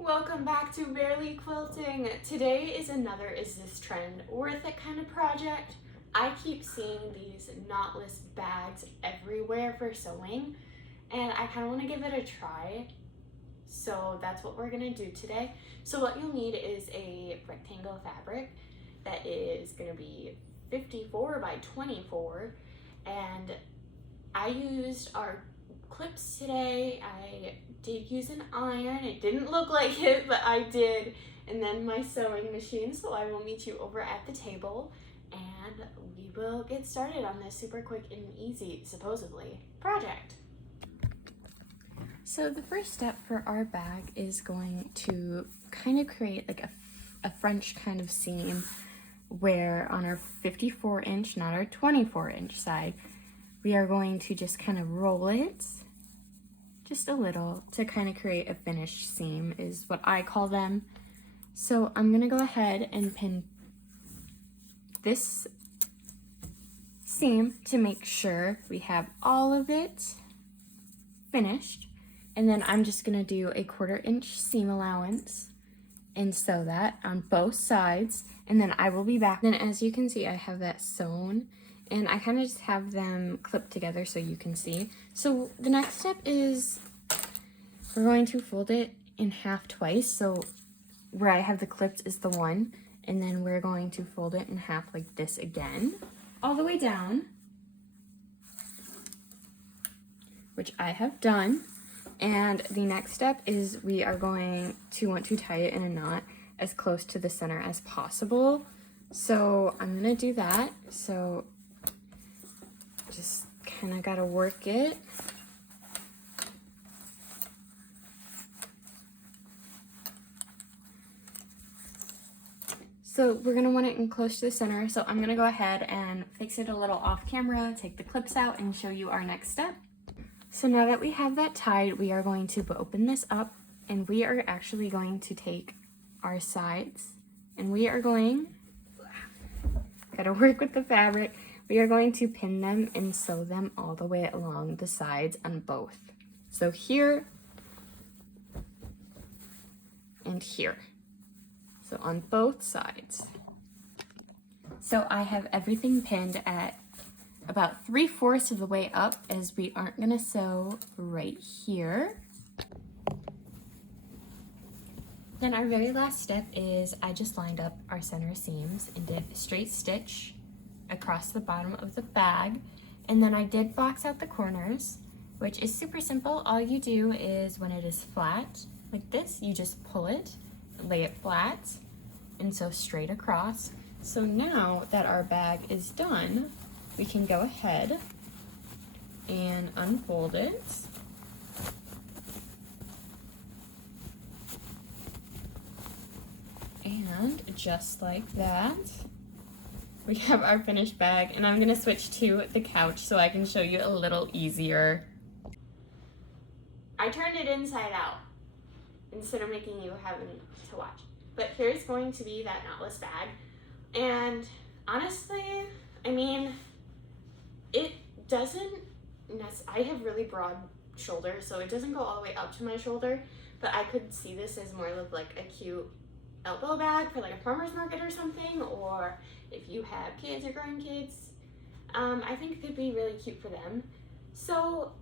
Welcome back to Barely Quilting. Today is another Is This Trend Worth It kind of project. I keep seeing these knotless bags everywhere for sewing and I kind of want to give it a try. So that's what we're going to do today. So what you'll need is a rectangle fabric that is going to be 54 by 24, and I used our clips today. I did use an iron. It didn't look like it, but I did. And then my sewing machine. So I will meet you over at the table and we will get started on this super quick and easy, supposedly, project. So the first step for our bag is going to kind of create like a French kind of seam where on our 54 inch, not our 24 inch side, we are going to just kind of roll it just a little to kind of create a finished seam is what I call them. So I'm gonna go ahead and pin this seam to make sure we have all of it finished. And then I'm just gonna do a 1/4 inch seam allowance and sew that on both sides. And then I will be back. Then as you can see, I have that sewn. And I kind of just have them clipped together so you can see. So the next step is we're going to fold it in half twice. So where I have the clips is the one, and then we're going to fold it in half like this again, all the way down, which I have done. And the next step is we are going to want to tie it in a knot as close to the center as possible. So I'm gonna do that. So just kind of gotta work it. So we're gonna want it in close to the center. So I'm gonna go ahead and fix it a little off camera, take the clips out and show you our next step. So now that we have that tied, we are going to open this up and we are actually going to take our sides and we are going, gotta work with the fabric. We are going to pin them and sew them all the way along the sides on both. So here and here. So on both sides. So I have everything pinned at about 3/4 of the way up, as we aren't gonna sew right here. Then our very last step is I just lined up our center seams and did a straight stitch across the bottom of the bag, and then I did box out the corners, which is super simple. All you do is when it is flat like this, you just pull it, lay it flat, and sew straight across. So now that our bag is done, we can go ahead and unfold it. And just like that, we have our finished bag, and I'm gonna switch to the couch so I can show you a little easier. I turned it inside out instead of making you having to watch. But here's going to be that knotless bag. And honestly, I mean, it doesn't, I have really broad shoulders, so it doesn't go all the way up to my shoulder, but I could see this as more of like a cute elbow bag for like a farmer's market or something, or if you have kids or grandkids, I think it could be really cute for them. So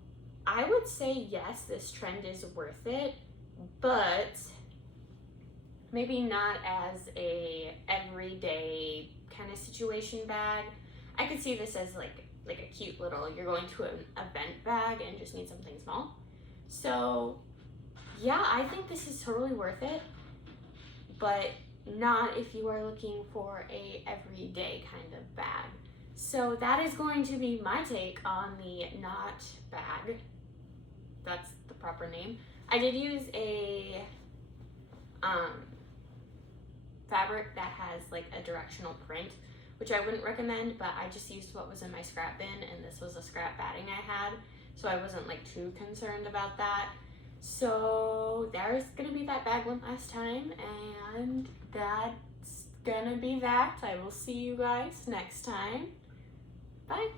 I would say yes, this trend is worth it, but maybe not as a everyday kind of situation bag. I could see this as like a cute little, you're going to an event bag and just need something small. So yeah, I think this is totally worth it, but not if you are looking for a everyday kind of bag. So that is going to be my take on the knot bag. That's the proper name. I did use a fabric that has like a directional print, which I wouldn't recommend, but I just used what was in my scrap bin, and this was a scrap batting I had, so I wasn't like too concerned about that. So there's gonna be that bag one last time, and that's gonna be that. I will see you guys next time. Bye.